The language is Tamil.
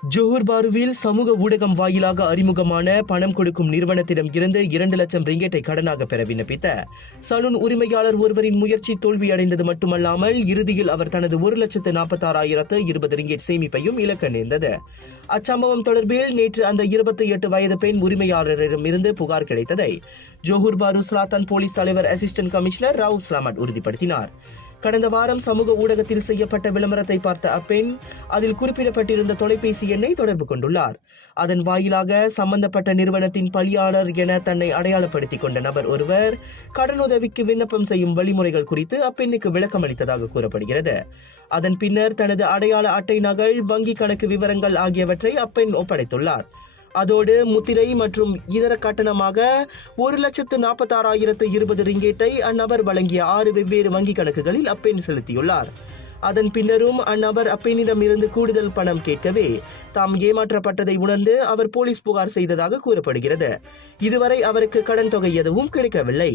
ஜோஹர் பாருவில் சமூக ஊடகம் வாயிலாக அறிமுகமான பணம் கொடுக்கும் நிறுவனத்திடம் இருந்து 2 லட்சம் ரிங்கெட்டை கடனாக பெற விண்ணப்பித்த சலூன் உரிமையாளர் ஒருவரின் முயற்சி தோல்வியடைந்தது மட்டுமல்லாமல் இறுதியில் அவர் தனது 1,46,020 ரிங்கெட் சேமிப்பையும் இழக்க நேர்ந்தது. அச்சம்பவம் தொடர்பில் நேற்று அந்த 28 வயது பெண் உரிமையாளரிடம் இருந்து புகார் கிடைத்ததை ஜோஹர் பாரு ஸ்லாத்தான் போலீஸ் தலைவர் அசிஸ்டன்ட் கமிஷனர் ரவுப் ஸ்லாமட் உறுதிப்படுத்தினார். கடந்த வாரம் சமூக ஊடகத்தில் செய்யப்பட்ட விளம்பரத்தை பார்த்த அப்பெண் அதில் குறிப்பிடப்பட்டிருந்த தொலைபேசி எண்ணை தொடர்பு கொண்டுள்ளார். அதன் வாயிலாக சம்பந்தப்பட்ட நிறுவனத்தின் பணியாளர் என தன்னை அடையாளப்படுத்திக் கொண்ட நபர் ஒருவர் கடனுதவிக்கு விண்ணப்பம் செய்யும் வழிமுறைகள் குறித்து அப்பெண்ணுக்கு விளக்கம் அளித்ததாக கூறப்படுகிறது. அதன் பின்னர் தனது அடையாள அட்டை நகல், வங்கி கணக்கு விவரங்கள் ஆகியவற்றை அப்பெண் ஒப்படைத்துள்ளார். அதோடு முத்திரை மற்றும் இதர கட்டணமாக 1,46,020 ரிங்கேட்டை அந்நபர் வழங்கிய 6 வெவ்வேறு வங்கிக் கணக்குகளில் அப்பெண் செலுத்தியுள்ளார். அதன் பின்னரும் அந்நபர் அப்பெண்ணிடம் இருந்து கூடுதல் பணம் கேட்கவே தாம் ஏமாற்றப்பட்டதை உணர்ந்து அவர் போலீஸ் புகார் செய்ததாக கூறப்படுகிறது. இதுவரை அவருக்கு கடன் தொகை எதுவும் கிடைக்கவில்லை.